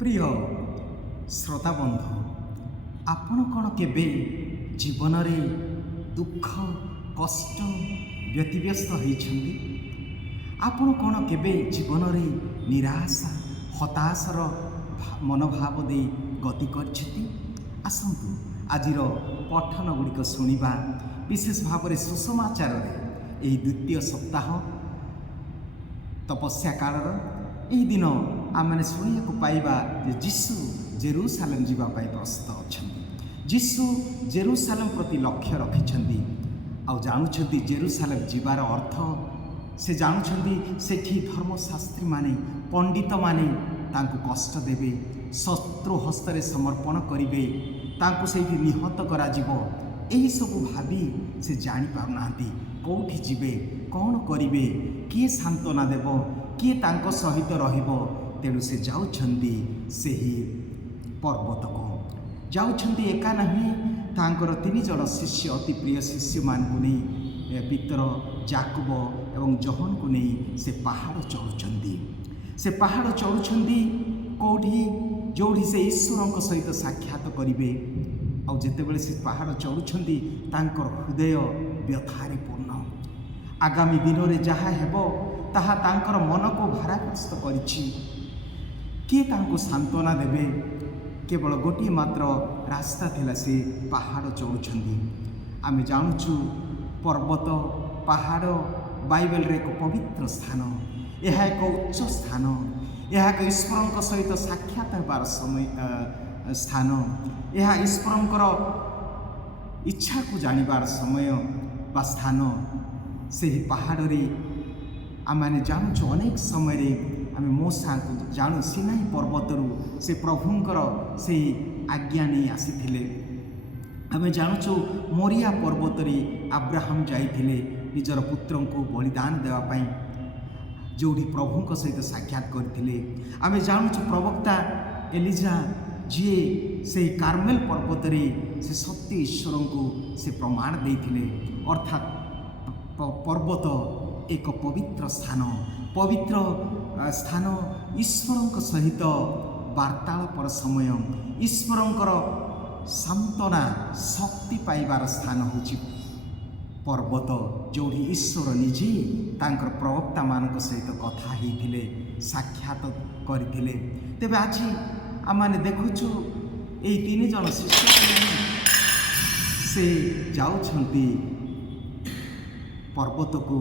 ପ୍ରିୟ ଶ୍ରୋତା ବନ୍ଧୁ, ଆପଣ କ'ଣ କେବେ ଜୀବନରେ ଦୁଃଖ କଷ୍ଟ ବ୍ୟତିବ୍ୟସ୍ତ ହୋଇଛନ୍ତି? ଆପଣ କ'ଣ କେବେ ଜୀବନରେ ନିରାଶା ହତାଶାର ମନୋଭାବ ଦେଇ ଗତି କରିଛନ୍ତି? ଆସନ୍ତୁ ଆଜିର ପଠନ ଗୁଡ଼ିକ ଶୁଣିବା। ବିଶେଷ ଭାବରେ ସୁସମାଚାରରେ ଏହି ଦ୍ୱିତୀୟ ସପ୍ତାହ ତପସ୍ୟା କାଳର ଏହି ଦିନ ଆମେ ଶୁଣିବାକୁ ପାଇବା ଯେ ଯୀଶୁ ଜେରୁସାଲେମ ଯିବା ପାଇଁ ପ୍ରସ୍ତୁତ ଅଛନ୍ତି। ଯୀଶୁ ଜେରୁସାଲେମ ପ୍ରତି ଲକ୍ଷ୍ୟ ରଖିଛନ୍ତି। ଆଉ ଜାଣୁଛନ୍ତି ଜେରୁସାଲେମ ଯିବାର ଅର୍ଥ। ସେ ଜାଣୁଛନ୍ତି ସେଠି ଧର୍ମଶାସ୍ତ୍ରୀମାନେ ପଣ୍ଡିତମାନେ ତାଙ୍କୁ କଷ୍ଟ ଦେବେ, ଶତ୍ରୁ ହସ୍ତରେ ସମର୍ପଣ କରିବେ, ତାଙ୍କୁ ସେଇଠି ନିହତ କରାଯିବ। ଏହିସବୁ ଭାବି ସେ ଜାଣିପାରୁନାହାନ୍ତି କେଉଁଠି ଯିବେ, କ'ଣ କରିବେ, କିଏ ସାନ୍ତ୍ୱନା ଦେବ, କିଏ ତାଙ୍କ ସହିତ ରହିବ। ତେଣୁ ସେ ଯାଉଛନ୍ତି ସେହି ପର୍ବତକୁ। ଯାଉଛନ୍ତି ଏକା ନାହିଁ, ତାଙ୍କର 3 ଜଣ ଶିଷ୍ୟ ଅତି ପ୍ରିୟ ଶିଷ୍ୟମାନଙ୍କୁ ନେଇ ପିତର ଯାକୁବ ଏବଂ ଜୋହନଙ୍କୁ ନେଇ ସେ ପାହାଡ଼ ଚଢ଼ୁଛନ୍ତି। ସେ ପାହାଡ଼ ଚଢ଼ୁଛନ୍ତି କେଉଁଠି? ଯେଉଁଠି ସେ ଈଶ୍ୱରଙ୍କ ସହିତ ସାକ୍ଷାତ କରିବେ। ଆଉ ଯେତେବେଳେ ସେ ପାହାଡ଼ ଚଢ଼ୁଛନ୍ତି ତାଙ୍କର ହୃଦୟ ବ୍ୟଥାରେ ପୂର୍ଣ୍ଣ। ଆଗାମୀ ଦିନରେ ଯାହା ହେବ ତାହା ତାଙ୍କର ମନକୁ ଭାରାଗ୍ରସ୍ତ କରିଛି। କିଏ ତାଙ୍କୁ ସାନ୍ତ୍ୱନା ଦେବେ? କେବଳ ଗୋଟିଏ ମାତ୍ର ରାସ୍ତା ଥିଲା, ସେ ପାହାଡ଼ ଚଢ଼ୁଛନ୍ତି। ଆମେ ଜାଣୁଛୁ ପର୍ବତ ପାହାଡ଼ ବାଇବେଲରେ ଏକ ପବିତ୍ର ସ୍ଥାନ। ଏହା ଏକ ଉଚ୍ଚ ସ୍ଥାନ। ଏହା ଏକ ଈଶ୍ୱରଙ୍କ ସହିତ ସାକ୍ଷାତ ହେବାର ସ୍ଥାନ। ଏହା ଈଶ୍ୱରଙ୍କର ଇଚ୍ଛାକୁ ଜାଣିବାର ସମୟ ବା ସ୍ଥାନ। ସେହି ପାହାଡ଼ରେ ଆମେ ଜାଣୁଛୁ ଅନେକ ସମୟରେ ଆମେ ମୋସାଙ୍କୁ ଜାଣୁ ସିନାଇ ପର୍ବତରୁ ସେ ପ୍ରଭୁଙ୍କର ସେହି ଆଜ୍ଞା ନେଇ ଆସିଥିଲେ। ଆମେ ଜାଣୁଛୁ ମୋରିଆ ପର୍ବତରେ ଆବ୍ରାହମ ଯାଇଥିଲେ ନିଜର ପୁତ୍ରଙ୍କୁ ବଳିଦାନ ଦେବା ପାଇଁ, ଯେଉଁଠି ପ୍ରଭୁଙ୍କ ସହିତ ସାକ୍ଷାତ କରିଥିଲେ। ଆମେ ଜାଣୁଛୁ ପ୍ରବକ୍ତା ଏଲିଜା ଯିଏ ସେହି କାର୍ମେଲ ପର୍ବତରେ ସେ ସତ୍ୟ ଈଶ୍ୱରଙ୍କୁ ସେ ପ୍ରମାଣ ଦେଇଥିଲେ। ଅର୍ଥାତ୍ ପର୍ବତ ଏକ ପବିତ୍ର ସ୍ଥାନ। ପବିତ୍ର ସ୍ଥାନ ଈଶ୍ୱରଙ୍କ ସହିତ ବାର୍ତ୍ତାଳାପର ସମୟ। ଈଶ୍ୱରଙ୍କର ସାନ୍ତ୍ୱନା ଶକ୍ତି ପାଇବାର ସ୍ଥାନ ହେଉଛି ପର୍ବତ, ଯେଉଁଠି ଈଶ୍ୱର ନିଜେ ତାଙ୍କର ପ୍ରବକ୍ତାମାନଙ୍କ ସହିତ କଥା ହେଇଥିଲେ, ସାକ୍ଷାତ କରିଥିଲେ। ତେବେ ଆଜି ଆମେ ଦେଖୁଛୁ ଏହି 3 ଜଣ ଶିଷ୍ୟ ସେ ଯାଉଛନ୍ତି ପର୍ବତକୁ,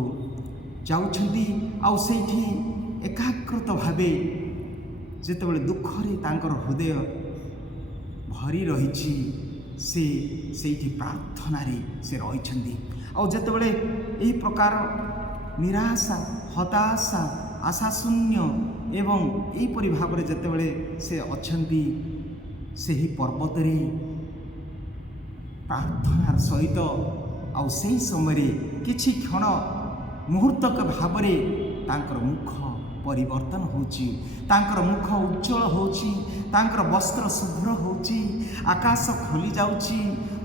ଯାଉଛନ୍ତି। ଆଉ ସେଇଠି ଏକାଗ୍ରତ ଭାବେ ଯେତେବେଳେ ଦୁଃଖରେ ତାଙ୍କର ହୃଦୟ ଭରି ରହିଛି, ସେ ସେଇଠି ପ୍ରାର୍ଥନାରେ ସେ ରହିଛନ୍ତି। ଆଉ ଯେତେବେଳେ ଏହି ପ୍ରକାର ନିରାଶା ହତାଶା ଆଶାଶୂନ୍ୟ ଏବଂ ଏହିପରି ଭାବରେ ଯେତେବେଳେ ସେ ଅଛନ୍ତି ସେହି ପର୍ବତରେ ପ୍ରାର୍ଥନାର ସହିତ, ଆଉ ସେହି ସମୟରେ କିଛି କ୍ଷଣ ମୁହୂର୍ତ୍ତକ ଭାବରେ ତାଙ୍କର ମୁଖ ପରିବର୍ତ୍ତନ ହେଉଛି, ତାଙ୍କର ମୁଖ ଉଜ୍ଜଳ ହେଉଛି, ତାଙ୍କର ବସ୍ତ୍ର ଶୁଭ୍ର ହେଉଛି, ଆକାଶ ଖୋଲି ଯାଉଛି,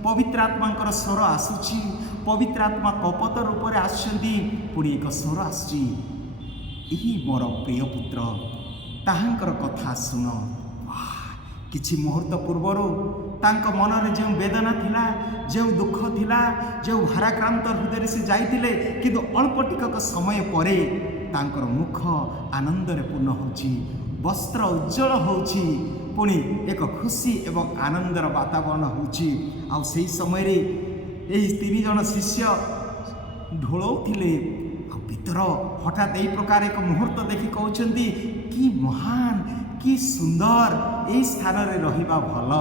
ପବିତ୍ର ଆତ୍ମାଙ୍କର ସ୍ୱର ଆସୁଛି। ପବିତ୍ର ଆତ୍ମା କପୋତ ରୂପରେ ଆସୁଛନ୍ତି। ପୁଣି ଏକ ସ୍ୱର ଆସୁଛି, ଏହି ମୋର ପ୍ରିୟ ପୁତ୍ର, ତାହାଙ୍କର କଥା ଶୁଣ। କିଛି ମୁହୂର୍ତ୍ତ ପୂର୍ବରୁ ତାଙ୍କ ମନରେ ଯେଉଁ ବେଦନା ଥିଲା, ଯେଉଁ ଦୁଃଖ ଥିଲା, ଯେଉଁ ଭାରାକ୍ରାନ୍ତ ହୃଦୟରେ ସେ ଯାଇଥିଲେ, କିନ୍ତୁ ଅଳ୍ପ ଟିକକ ସମୟ ପରେ ତାଙ୍କର ମୁଖ ଆନନ୍ଦରେ ପୂର୍ଣ୍ଣ ହେଉଛି, ବସ୍ତ୍ର ଉଜ୍ଜଳ ହେଉଛି, ପୁଣି ଏକ ଖୁସି ଏବଂ ଆନନ୍ଦର ବାତାବରଣ ହେଉଛି। ଆଉ ସେହି ସମୟରେ ଏହି 3 ଜଣ ଶିଷ୍ୟ ଢୋଳଉଥିଲେ। ଆଉ ପିତର ହଠାତ୍ ଏହି ପ୍ରକାର ଏକ ମୁହୂର୍ତ୍ତ ଦେଖି କହୁଛନ୍ତି, କି ମହାନ, କି ସୁନ୍ଦର, ଏହି ସ୍ଥାନରେ ରହିବା ଭଲ।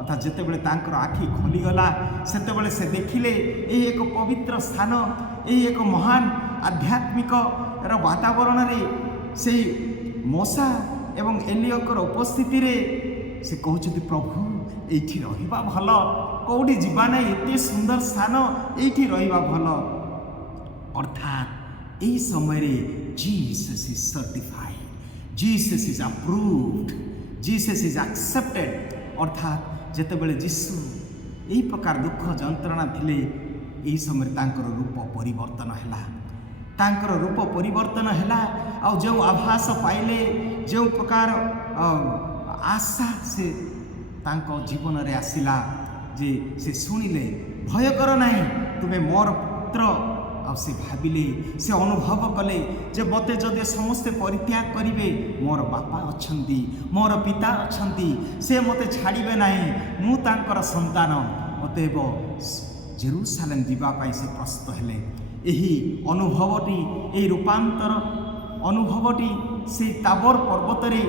ଅର୍ଥାତ୍ ଯେତେବେଳେ ତାଙ୍କର ଆଖି ଖୋଲିଗଲା ସେତେବେଳେ ସେ ଦେଖିଲେ ଏହି ଏକ ପବିତ୍ର ସ୍ଥାନ, ଏହି ଏକ ମହାନ ଆଧ୍ୟାତ୍ମିକର ବାତାବରଣରେ ସେହି ମୋସା ଏବଂ ଏଲିୟଙ୍କର ଉପସ୍ଥିତିରେ ସେ କହୁଛନ୍ତି, ପ୍ରଭୁ ଏଇଠି ରହିବା ଭଲ, କେଉଁଠି ଯିବା ନାହିଁ, ଏତେ ସୁନ୍ଦର ସ୍ଥାନ, ଏଇଠି ରହିବା ଭଲ। ଅର୍ଥାତ୍ ଏହି ସମୟରେ Jesus is certified, Jesus is approved, Jesus is accepted. ଅର୍ଥାତ୍ ଯେତେବେଳେ ଯୀଶୁ ଏହି ପ୍ରକାର ଦୁଃଖ ଯନ୍ତ୍ରଣା ଥିଲେ, ଏହି ସମୟରେ ତାଙ୍କର ରୂପ ପରିବର୍ତ୍ତନ ହେଲା। ତାଙ୍କର ରୂପ ପରିବର୍ତ୍ତନ ହେଲା। ଆଉ ଯେଉଁ ଆଭାସ ପାଇଲେ, ଯେଉଁ ପ୍ରକାର आशा से तांको जीवन रे आसिला जे से शुणिले भय कर नहीं तुम्हें मोर पुत्र आ से भाविले से अनुभव कले जे मते जदि समस्ते परित्याग करिवे मोर बापा अछंती मोर पिता अछंती से मते छाड़िबे नहीं मु तांकर संतान अतएव जेरूसालेम जीवा पाई से प्रस्तुत हेले एही अनुभवटी ए रूपांतर अनुभवटी से ताबोर पर्वत रे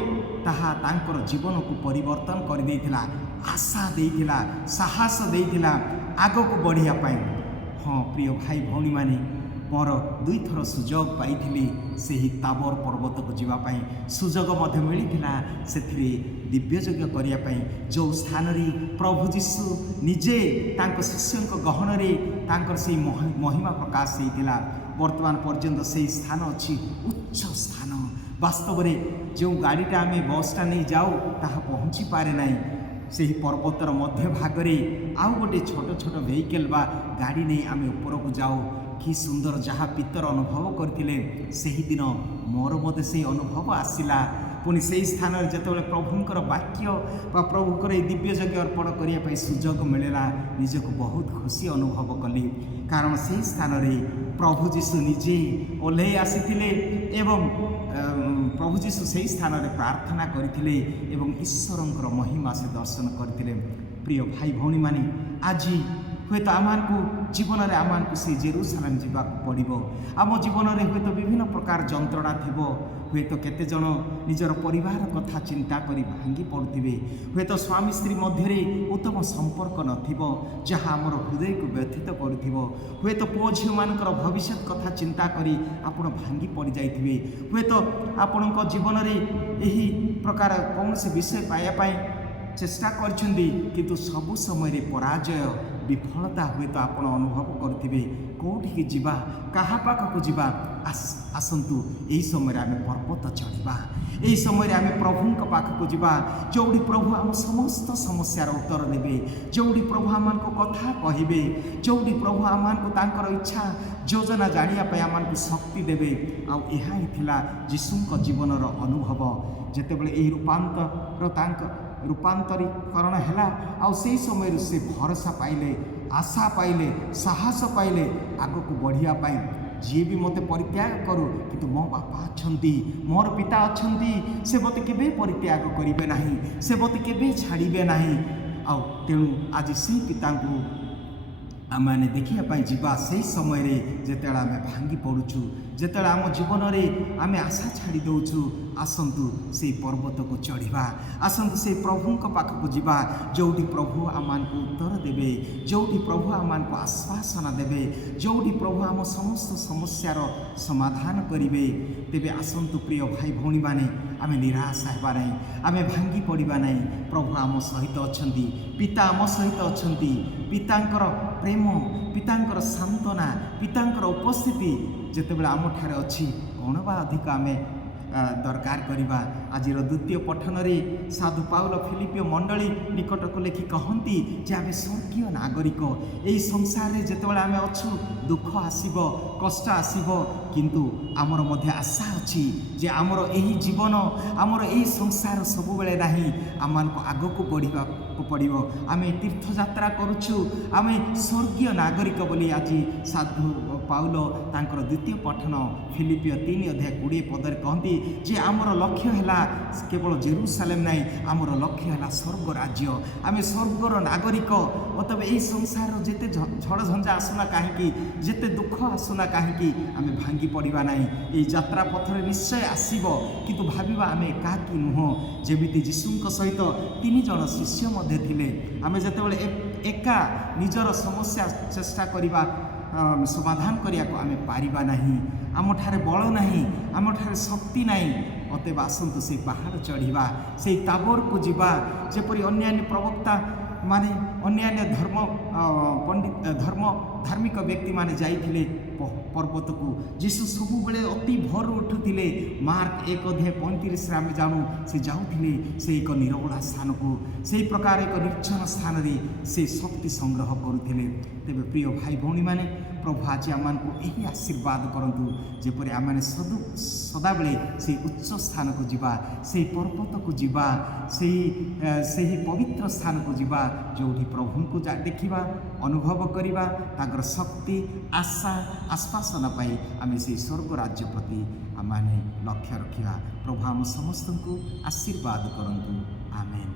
ताहा तांकर जीवन को परिवर्तन कर देइथिला आशा देइथिला साहस देइथिला आगो को बढ़िया पाई। हाँ प्रिय भाई भौणी माने मोर दुई थर सुजोग पाई से ही ताबोर पर्वत को जीवाई सुजोग मिलता से दिव्य यज्ञ करने जो स्थान रे प्रभु जीशु निजे तांको शिष्यों गहन से महिमा प्रकाश होता वर्तमान पर्यंत से स्थान अच्छी उच्च स्थान वास्तव में जो गाड़ीटा आम बसटा नहीं जाऊ ताहा पहुँची पारे ना से ही पर्वतर मध्य भागरे आउ गोटे छोट छोट वेहिकल बा गाड़ी नहीं आम ऊपर को जाऊ कि सुंदर जहाँ पितर अनुभव करते से ही दिन मोर मत से अनुभव आसला पुणी से स्थान जिते प्रभुंर वाक्य बा प्रभुकर दिव्य यज्ञ अर्पण करने सुजोग मिलला निजक बहुत खुशी अनुभव कली कारण से स्थान रे प्रभु जीशु निजे ओल्हे आसी एवं प्रभु जीशु से स्थान रे प्रार्थना करथिले एवं ईश्वरंकर महिमा से दर्शन करथिले। प्रिय भाई भौणी माने आज हुए तो आम जीवन में आम से जेरूसालेम जावा पड़ो आम जीवन में हुए तो विभिन्न प्रकार जंत्रणा थी हुए तो केते जन निजर परिवार कथा चिंता करी भांगी पड़ुथिबे हुए तो स्वामी स्त्री मध्य उत्तम संपर्क नथिबो जहाँ आमर हृदय को व्यथित करुथिबो हुए तो पुओ झियो मानकर भविष्य कथा चिंता करी आपण भांगी पड़ जाइथिबे हुए तो आपणक जीवन में यही प्रकार कौन से विषय पाइबा चेष्टा करछुंदी किंतु सबु समय पराजय विफलता हुए तो आपण अनुभव करुथिबे कोठी जीवा कहा पाखक जीवा आसंतु यही समय आम पर्वत चढ़ा यही समय आम प्रभु पाखक जीवा जोड़ी प्रभु आम समस्त समस्यार उत्तर देवे जोड़ी प्रभु आम कथा कहे जोड़ी प्रभु आम इच्छा योजना जानापी आम शक्ति देवे आया जीशुक जीवनर अनुभव जितेबाला यही रूपांतरीकरण है आउ से समय से भरोसा पाइले आशा पाइले साहस पाइले आग को बढ़िया पाई जी भी मत परित्याग करू किंतु मो बापा अच्छा मोर पिता अच्छा से मत के परित्याग करेंगे ना से मत के छाड़े ना आउ तेणु आज से पिता को आम मैंने देखापी जावा से समय जिते आम भांगी पड़ुचु जिते आम जीवन में आम आशा छाड़ी दौचु आसतु से पर्वत को चढ़ा आसतु से प्रभु पाखक जीवा जोटी प्रभु आम उत्तर देवे जोटी प्रभु आम आश्वासन देवे जोटी प्रभु आम समस्त समस्यार समाधान करेंगे तेरे आसतु प्रिय भाई भौणी माने आम निराश होगा ना आम भांगी पड़ा ना प्रभु आम सहित अच्छा पिता आम सहित अच्छा पितांकर प्रेम पितांकर सांत्वना पितांकर उपस्थिति जितेबाला आम ठारे अच्छी कौन बा अधिक आम दरकार करवा आज द्वितीय पठन रे साधु पाउल फिलिपियो मंडली निकट को लेखि कहती जे आम स्वर्गीय नागरिक यही संसार में जितेबाला आम अच्छु दुख आसब कष्ट आसब किंतु आमर मध्य आशा अच्छी जे आमर यही जीवन आमर यही संसार सब बेले ना आम आग को बढ़ा पड़ो आम तीर्थ यात्रा करुचु आम स्वर्गीय नागरिक बोली आज साधु पाउल तांकर द्वितीय पठन फिलिपियो 3:20 पदर कहती जे आमर लक्ष्य है केवल जेरूसालेम नाई आमर लक्ष्य है स्वर्ग राज्य आम स्वर्गर नागरिक अतएव यही संसार जिते झड़ झंझा आसुना कहीं जिते दुख आसुना कहीं आम भांगी पड़ा ना ये यात्रा पथरे निश्चय आसब किंतु भाविबा आम एकाकी नुह जमी जीशुक सहित 3 जन शिष्य मध्य थिले आम जितेबाला एका निजर समस्या चेष्टा करवा समाधान करने को आम पारिबा नहीं आम ठारे बल नहीं आम ठारे शक्ति नहीं अतएव आसतु से पहाड़ चढ़ा से ताबोर को जीवा जेपरी अन्यान्य प्रवक्ता माने अन्यान्य धर्म पंडित धार्मिक व्यक्ति माने जाइथिले पर्वत को जीशु सबु बेले अति भोर उठुथिले मार्क 1:35 आम जानू से जाऊथिले से एक निरवला स्थान को से प्रकार एक निर्जन स्थान रे से शक्ति संग्रह करुथिले तेबे प्रिय भाई भौणी माने प्रभु आज आम यही आशीर्वाद करतु जेपरि आम सदाबले से उच्च स्थान को जीवा से पर्वत को जीवा से पवित्र स्थान को जीवा जो प्रभु को देखा अनुभव करवा ताकर शक्ति आशा आश्वासन पाई आम से स्वर्ग राज्य प्रति आम लक्ष्य रखा। प्रभु आम समस्त को आशीर्वाद करतु। आमेन।